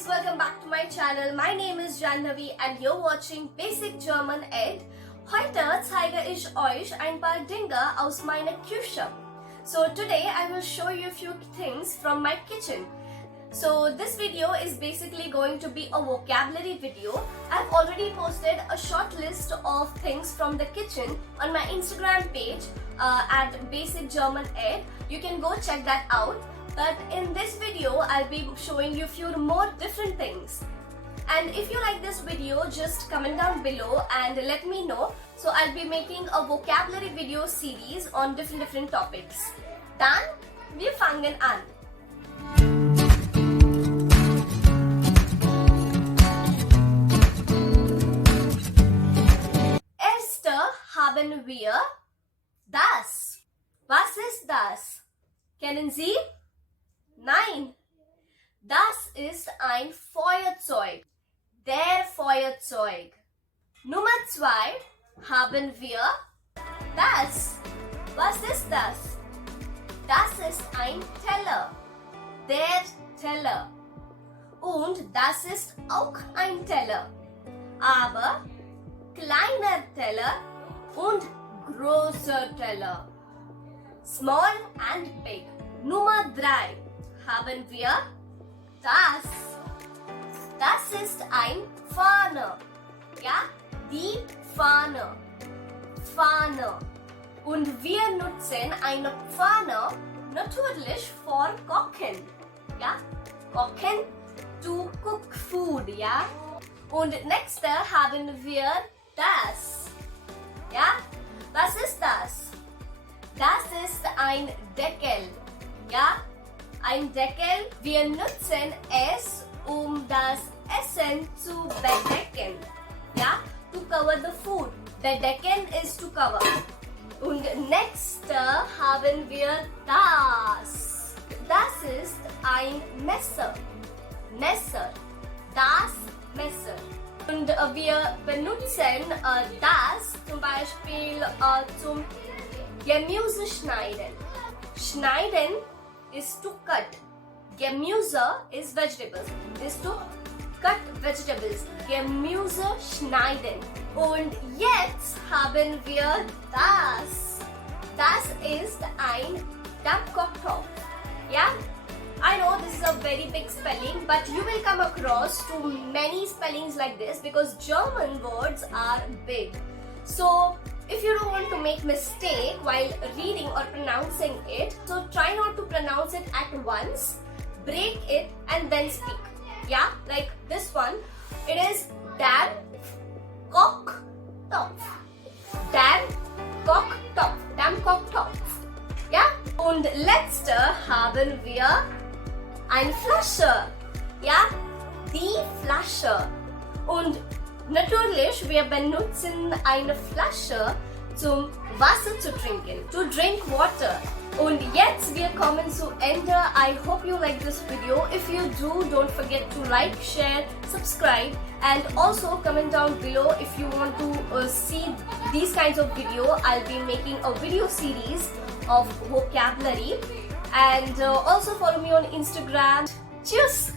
guys, welcome back to my channel. My name ist Janhavi and you're watching Basic German Ed. Heute zeige ich euch ein paar Dinge aus meiner Küche. So today I will show you a few things from my kitchen. So this video is basically going to be a vocabulary video. I've already posted a short list of things from the kitchen on my Instagram page at Basic German Ed. You can go check that out. But in this video, I'll be showing you few more different things. And if you like this video, just comment down below and let me know. So I'll be making a vocabulary video series on different topics. Dann, wir fangen an. Erste haben wir das. Was ist das? Kennen Sie? Nein, das ist ein Feuerzeug. Der Feuerzeug. Nummer 2 haben wir das. Was ist das? Das ist ein Teller. Der Teller. Und das ist auch ein Teller. Aber kleiner Teller und großer Teller. Small and big. Nummer 3 haben wir das. Das ist ein Pfanne. Ja, die Pfanne. Pfanne. Und wir nutzen eine Pfanne natürlich für Kochen. Ja, Kochen to cook food. Ja. Und nächste haben wir das. Ja, was ist das? Das ist ein Deckel. Ja, ein Deckel. Wir nutzen es, um das Essen zu bedecken. Ja, to cover the food. The Deckel is to cover. Und nächste haben wir das. Das ist ein Messer. Messer. Das Messer. Und wir benutzen das zum Beispiel zum Gemüse schneiden. Schneiden is to cut. Gemüse is vegetables. Is to cut vegetables. Gemüse schneiden. Und jetzt haben wir das. Das ist ein Dampfkochtopf. Yeah? I know this is a very big spelling, but you will come across to many spellings like this because German words are big. So if you don't want to make mistake while reading or pronouncing it, so try not to pronounce it at once, break it and then speak. Yeah, like this one, it is Dampfkochtopf. Dampfkochtopf. Dampfkochtopf. Ja, und letzte haben wir eine Flasche. Ja, die Flasche. Und natürlich, wir benutzen eine Flasche zum Wasser zu trinken. To drink water. Und jetzt wir kommen zu Ende. I hope you like this video. If you do, don't forget to like, share, subscribe and also comment down below if you want to see these kinds of video. I'll be making a video series of vocabulary and also follow me on Instagram. Cheers!